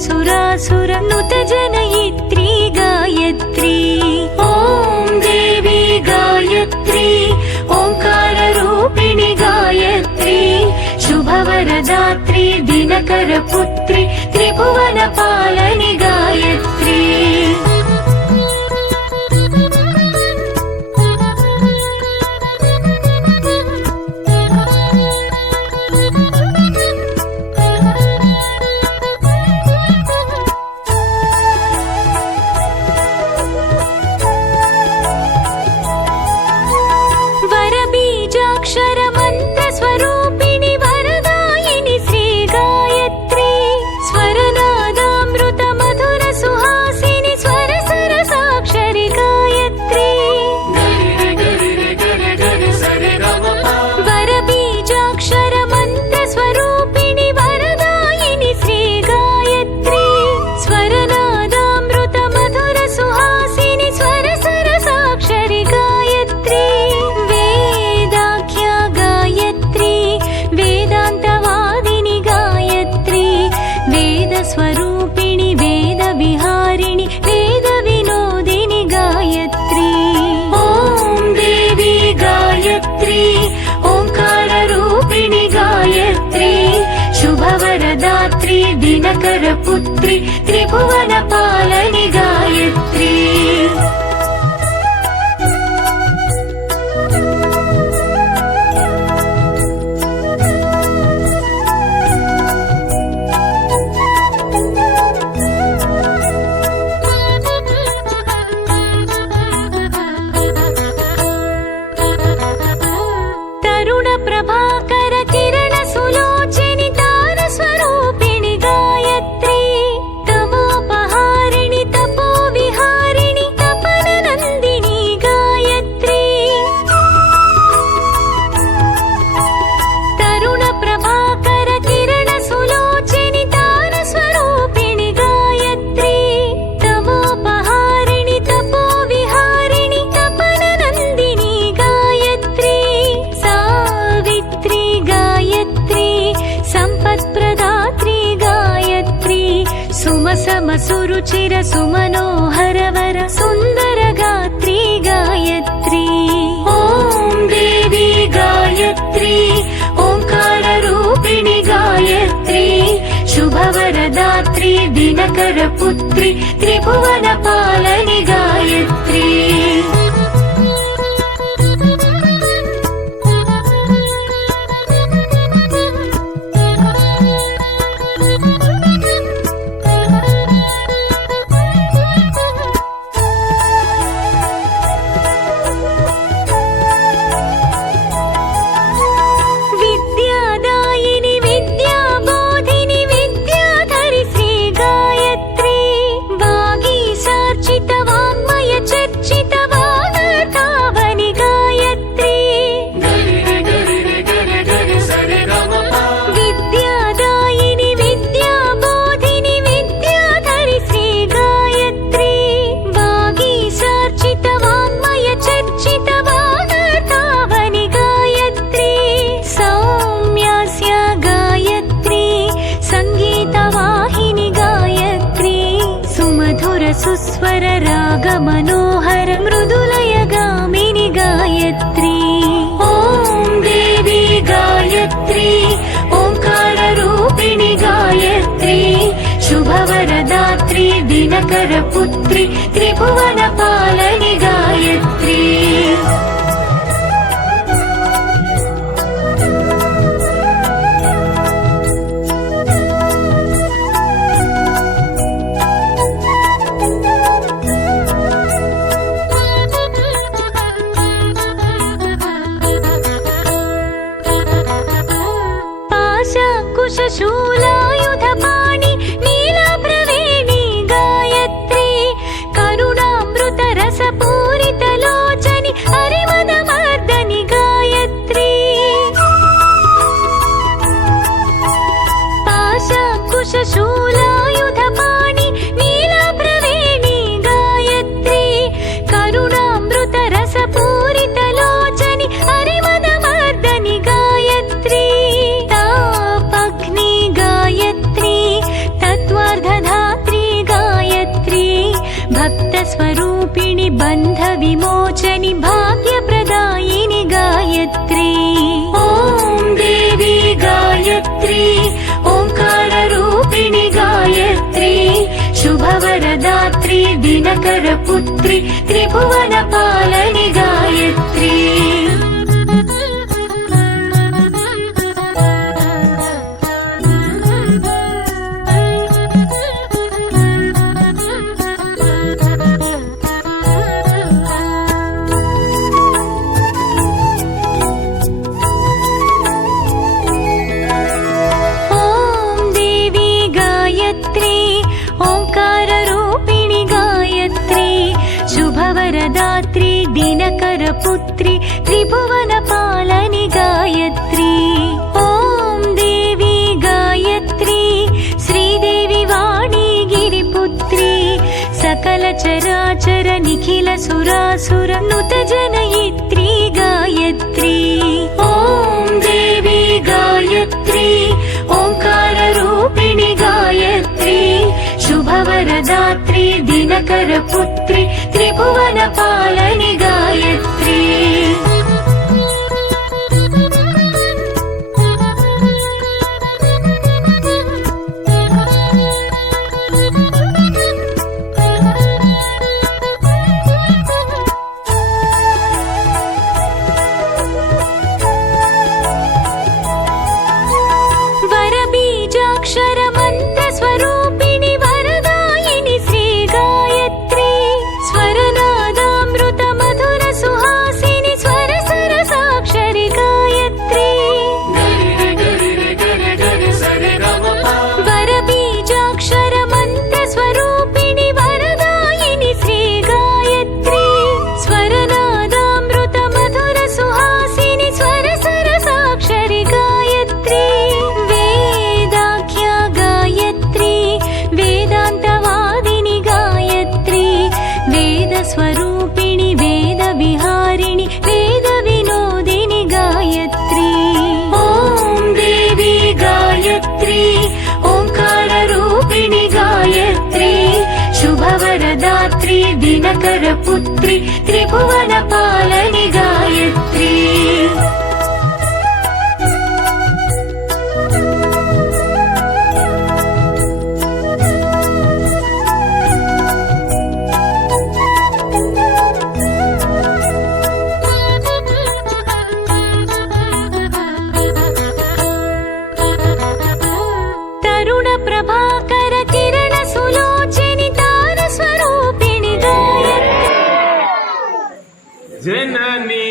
सुरासुरनुत जनयित्री गायत्री। ॐ देवी गायत्री ओंकाररूपिणी गायत्री शुभवरदात्री दिनकरपुत्री त्रिभुवनपालनि गायत्री। वरबीजाक्षरमन्त्रस्वरूपिणि वरदायिनि श्री गायत्री स्वरनादामृतमधुरसुहासिनि स्वरसरसाक्षरि गायत्री। वरबीजाक्षरमन्त्रस्वरूपिणि वरदायिनि श्री गायत्री स्वरनादामृतमधुरसुहासिनि स्वरसरसाक्षरि गायत्री। वेदाख्या गायत्री वेदान्तवादिनि गायत्री वेदस्वरूपिणि वेदविहारिणि वेदविनोदिनि गायत्री। ॐ देवी गायत्री ओंकाररूपिणि गायत्री शुभवरदात्री दिनकरपुत्री त्रिभुवनपालनि गायत्री। तरुण प्रभाकर किरण सुलोचनि तारस्वरूपिणि गायत्री तमोपहारिणि तपोविहारिणि तपननन्दिनी गायत्री। तरुण प्रभाकर किरण सुलोचनि तारस्वरूपिणि गायत्री तमोपहारिणि तपोविहारिणि तपननन्दिनी गायत्री। सावित्री गायत्री सम्पत्प्रदात्री गायत्री सुमसमसुरुचिर सुमनोहरवर सुन्दर गात्री गायत्री। ॐ देवी गायत्री ओंकाररूपिणि गायत्री शुभवरदात्री दिनकरपुत्री त्रिभुवनपालनि गायत्री। विद्यादायिनि विद्याबोधिनि विद्याधरि श्री गायत्री वागीशार्चित वाङ्मय चर्चित वागर्थावनि गायत्री। विद्यादायिनि विद्याबोधिनि विद्याधरि श्री गायत्री वागीशार्चित वाङ्मय चर्चित वागर्थावनि गायत्री। सौम्यास्य गायत्री सङ्गीतवाहिनि गायत्री सुमधुर सुस्वर राग मनोहर मृदुलय गामिनि गायत्री। ॐ देवी गायत्री ओंकाररूपिणि गायत्री शुभवरदात्री दिनकरपुत्री त्रिभुवनपालनि गायत्री। बन्धविमोचनि भाग्यप्रदायिनि गायत्री। ॐ देवी गायत्री ओङ्काररूपिणि गायत्री शुभवरदात्री दिनकरपुत्री त्रिभुवनपालनि गायत्री। ओङ्काररूपिणि गायत्री शुभवरदात्री दिनकरपुत्री त्रिभुवनपालनि गायत्री। ॐ देवी गायत्री श्रीदेवी वाणी गिरिपुत्री सकलचराचर निखिल सुरासुर नुत जनयित्री गायत्री। ॐ देवी गायत्री ओङ्काररूपिणि गायत्री शुभवरदात्री दिनकरपुत्री त्रिभुवनपालनि गायत्री। वरबीजाक्षरमन्त्रस्वरूपिणि वरदायिनि श्री गायत्री स्वरनादामृतमधुरसुहासिनि स्वरसरसाक्षरि गायत्री। वरबीजाक्षरमन्त्रस्वरूपिणि वरदायिनि श्री गायत्री स्वरनादामृतमधुरसुहासिनि स्वरसरसाक्षरि गायत्री। वेदाख्या गायत्री वेदान्तवादिनि गायत्री वेदस्वरूपिणि वेदविहारिणि वेदविनोदिनि गायत्री। ॐ देवी गायत्री ओङ्काररूपिणि गायत्री शुभवरदात्री दिनकरपुत्री त्रिभुवनपालनि गायत्री। प्रभाकर किरण सुलोचनि तारस्वरूपिणि गायत्री। जननी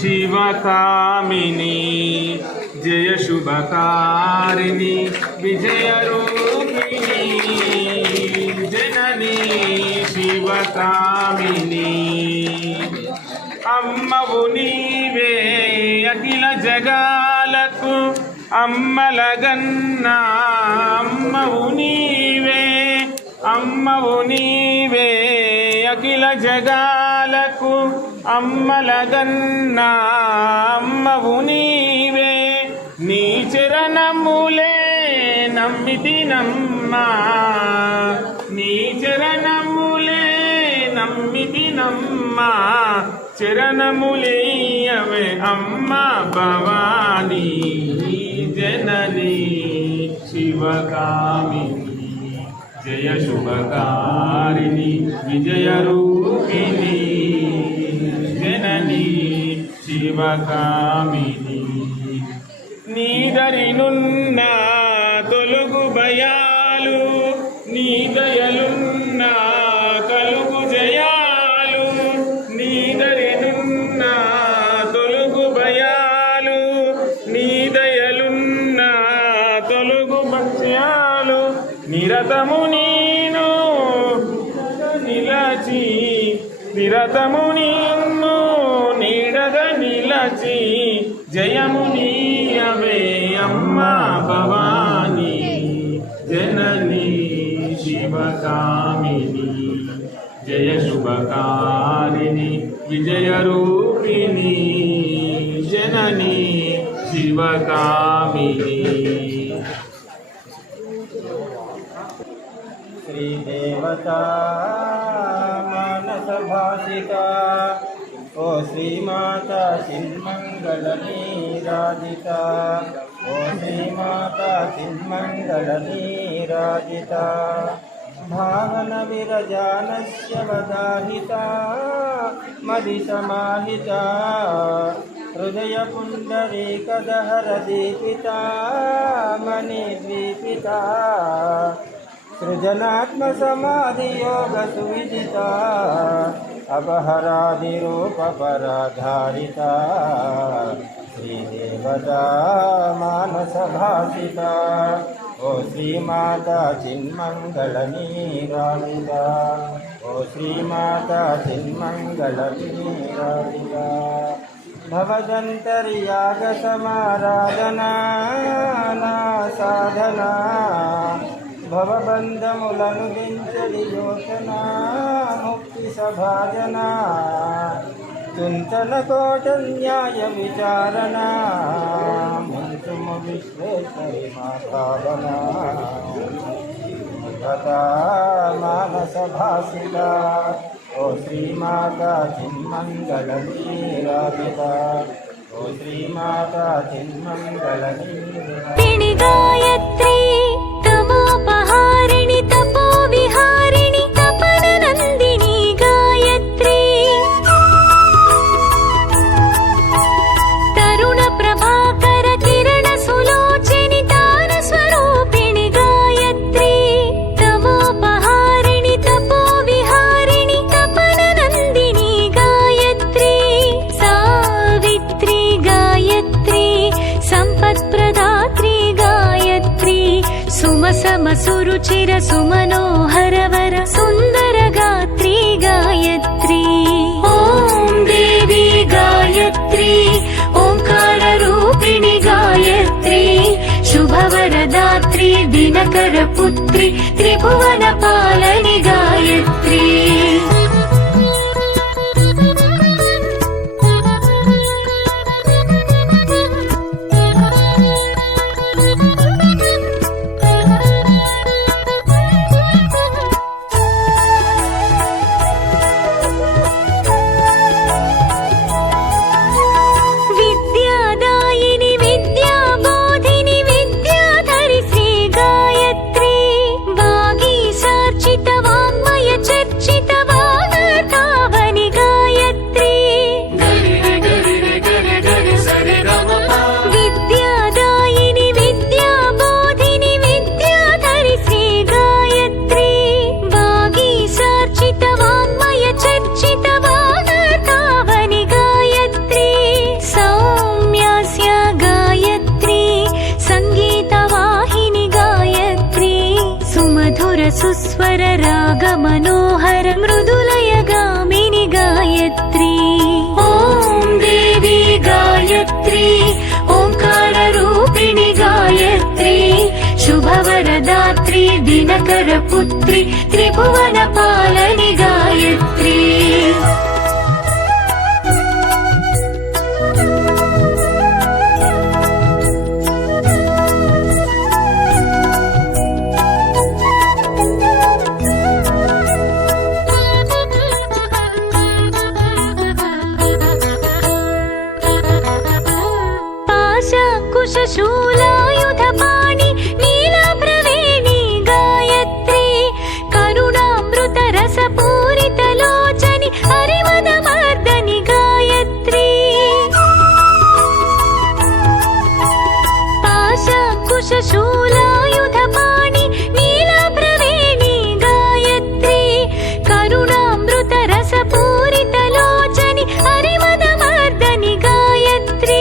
शिवकामिनी जय शुभकारिणि विजयरूपिणी। जननी शिवकामिनी अम्मवु नीवे अखिल जगाలకు అమ్మలగన్నా అమ్మవు నీవే అమ్మవు నీవే అఖిల జగాలకు అమ్మలగన్నా అమ్మవు నీవే నీ చరణములే నమ్మితినమ్మా నీ చరణములే నమ్మితినమ్మా చరణములేయవే అమ్మా భవానీ जननी शिवकामिनी जय शुभकारिणि विजयरूपिणी। जननी शिवकामिनी నీదరినున్న తొలుగు భయాలు నీ దయలున్న కలుగు జయాలు నీదరినున్న తొలుగు భయాలు నీ దయలున్న తొలుగు భక్ష్యాలు నిరతము నీను నిలచి నిరతము నిన్ను నీడగా నిలచి జయము నీయవే అమ్మా భవానీ जननी शिवकामिनी जय शुभकारिणी विजयरूपिणी जननी शिवकामिनी श्रीदेवता मानस भासिका ओ श्रीमाता चिन्मंगल नीराजिता ओ श्रीमाता चिन्मंगल नीराजिता भावन विरजानस्य वदाहिता मदि समाहिता हृदय पुंडरीकदहर दीपिता मणिद्वीपिता सृजनात्म समाधि योग सुविदिता अपहरादिरूप पराधारिता श्रीदेवता मानस भासिता ओ श्रीमाता चिन्मंगल नीराजिता ओ श्रीमाता चिन्मंगल नीराजिता भवदन्तर्याग समाराधना साधना भवबन्धमुలను దించడి యోచన ముక్తి సభాజన చింతన కోట న్యాయ విచారణ మంచుమ విశ్వేశ్వరి మాతావన కథా మానస భాసిత ओ श्रीमाता चिन्मंगल नीराजिता ओ श्रीमाता चिन्मंगल पिणि गायत्री तमोपहारिणि तपो विहारिणि तपन नंदिनी गायत्री तरुण प्रभाकर किरण सुलोचनि तार स्वरूपिणि गायत्री तमोपहारिणि तपो विहारिणि तपन नंदिनी गायत्री सावित्री गायत्री संपत्प्रदात्री गायत्री सुमसम सुरुचिर सुमनोहरवर सुंदर गात्री गायत्री ओम देवी गायत्री ओंकार रूपिणि गायत्री शुभवरदात्री दिनकर पुत्री त्रिभुवन पालनि गायत्री सुस्वर राग मनोहर मृदुलय गामिनी गायत्री ओम देवी गायत्री ओंकार रूपिणि गायत्री शुभवरदात्री दिनकर पुत्री त्रिभुवन पालनि गायत्री शूलायुधपाणि नीलप्रवेणी गायत्री करुणामृत रसपूरितलोचनि हरिमदमर्दनि गायत्री पाशकुशशूलायुधपाणि नीलप्रवेणी गायत्री करुणामृत रसपूरितलोचनि हरिमदमर्दनि गायत्री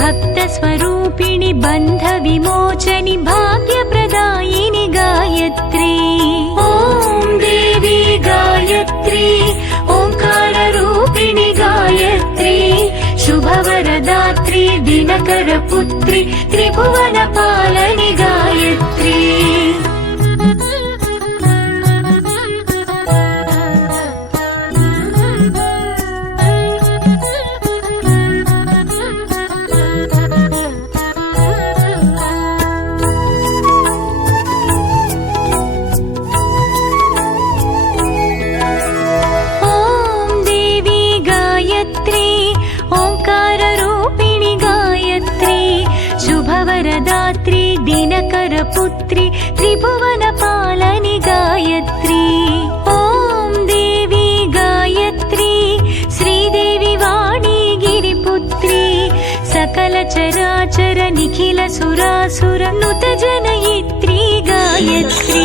भक्तस्वरूपिणि बन्ध विमोचनि भाग्यप्रदायिनि गायत्री ॐ देवी गायत्री ओंकार रूपिणि गायत्री शुभवरदात्री दिनकर पुत्री त्रिभुवन पालनि गायत्री चराचर निखिल सुरासुर नुत जनयित्री गायत्री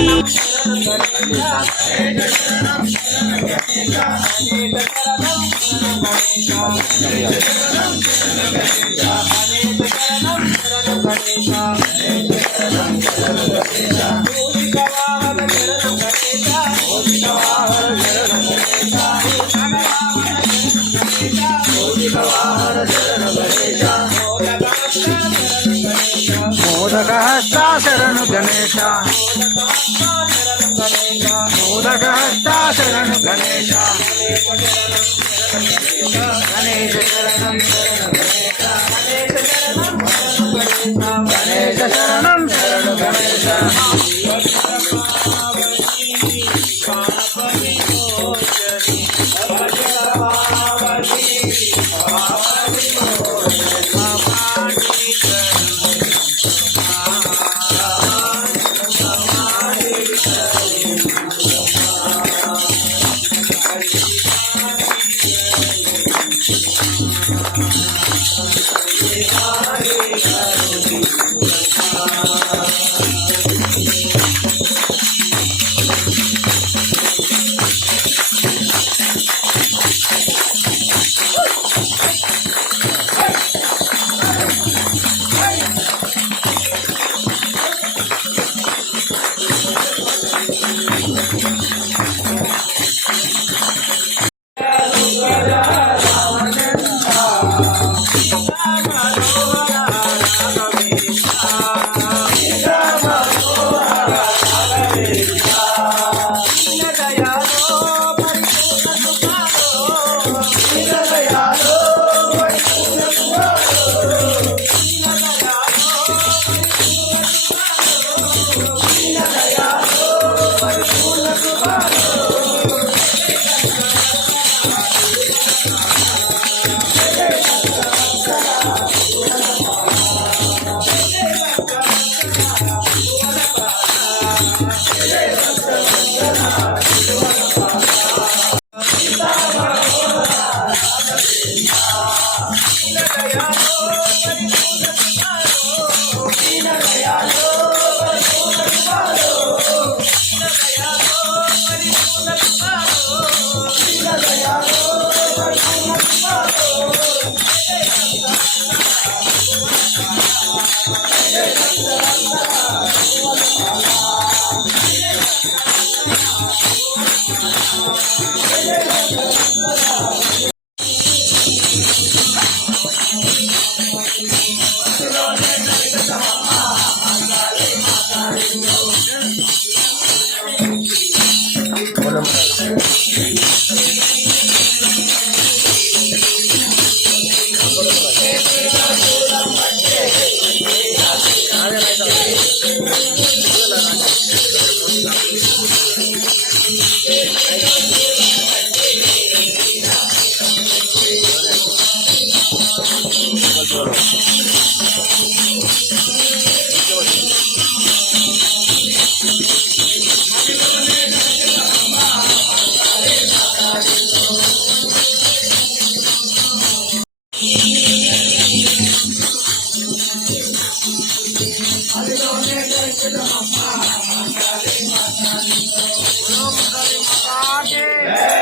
मोदकहस्ता शरणु गणेश मोदकहस्ता शरणु गणेश गणेश शरणं गणेश शरणं शरणु गणेश बोलो मुसली माता की